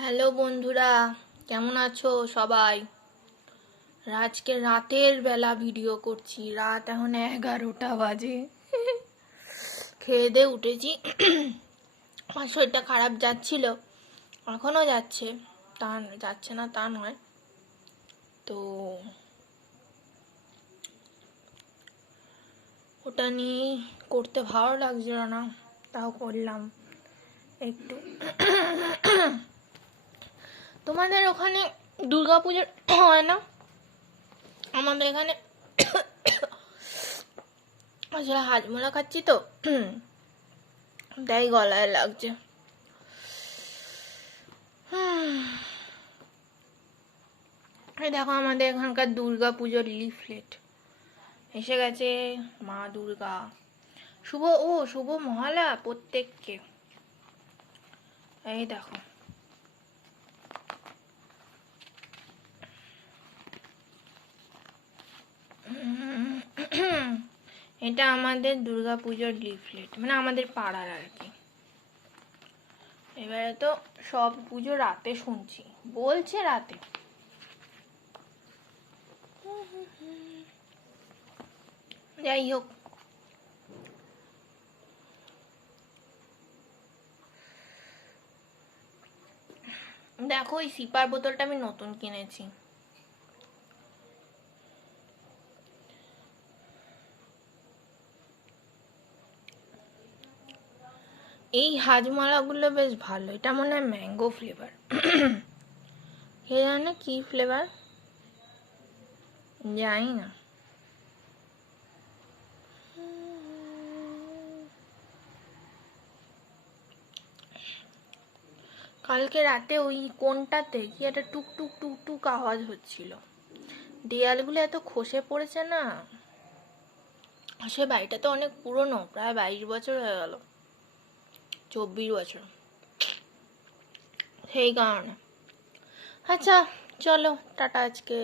Hello বন্ধুরা, কেমন আছো সবাই? আজকে রাতের বেলা ভিডিও করছি। রাত এখন 11টা বাজে। খেয়ে দিয়ে উঠেছি। আমার শরীরটা খারাপ যাচ্ছিল, এখনও যাচ্ছে, তা যাচ্ছে না তা নয়। তো ওটা নিয়ে করতে ভালো লাগছিল না, তাও করলাম একটু। তোমাদের ওখানে দুর্গাপুজো হয় না? আমাদের এখানে আসলে হাজমোলা খাচ্ছি তো, তাই গলায় লাগছে। এই দেখো আমাদের এখানকার দুর্গা পুজোর লিফলেট এসে গেছে। মা দুর্গা শুভ মহালয়া প্রত্যেককে। এই দেখো, এটা আমাদের দুর্গা পুজোর লিফলেট, মানে আমাদের পাড়ার আর কি। এবারে তো সব পুজো রাতে শুনছি, বলছে রাতে। যাই হোক, দেখো এই সিপার বোতলটা আমি নতুন কিনেছি। এই হাজমালাগুলো বেশ ভালো। এটা মনে হয় ম্যাঙ্গো ফ্লেভার। কে জানে কি ফ্লেভার, জানি না। কালকে রাতে ওই কোনটাতে কি একটা টুক টুক টুক টুক আওয়াজ হচ্ছিল। দেয়ালগুলো এত খসে পড়েছে না। সে বাড়িটা তো অনেক পুরনো, প্রায় 22 বছর হয়ে গেল, 24 বছর, সেই কারণে। আচ্ছা চলো টাটা আজকে।